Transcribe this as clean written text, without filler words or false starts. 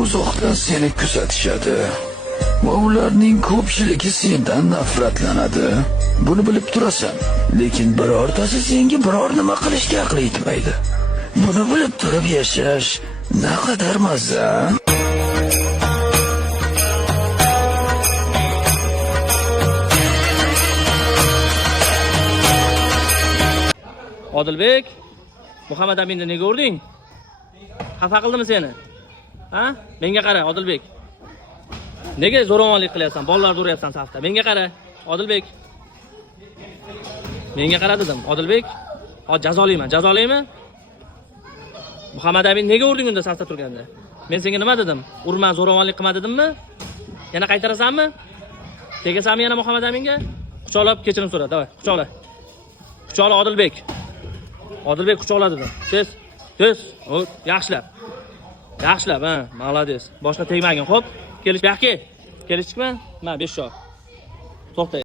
uzoqdan seni kuzatishadi va ularning ko'pchiligi sendan nafratlanadi. Buni bilib turasan, lekin birortasi senga biror nima qilishga aqli yetmaydi. Buni bilib turib yashash naqadar mazza. Odilbek, Muhammad Aminni nega urding? Xafa qildimi seni? Ha? Menga qara, Odilbek. Nega zo'ravonlik qilyapsan? Bolalarni uryapsan safda. Menga qara, Odilbek. Menga qara dedim, Odilbek. Hozir jazolayman. Muhammad Amin nega urding unda safda turganda? Men senga nima dedim? Urma, zo'ravonlik qilma dedimmi? Yana qaytarasanmi? Tegasanmi yana Muhammad Aminga? Quchoqlab kechirim so'ra, davay, quchoqla. Quchoqla Odilbek. Odilbek quchoqla dedim. Tez. Yaxshilab, ha, молодец. Boshqa tegmagin, xo'p? Kelishdik. Kelishdikmi? Mana 5 shoh. To'xta.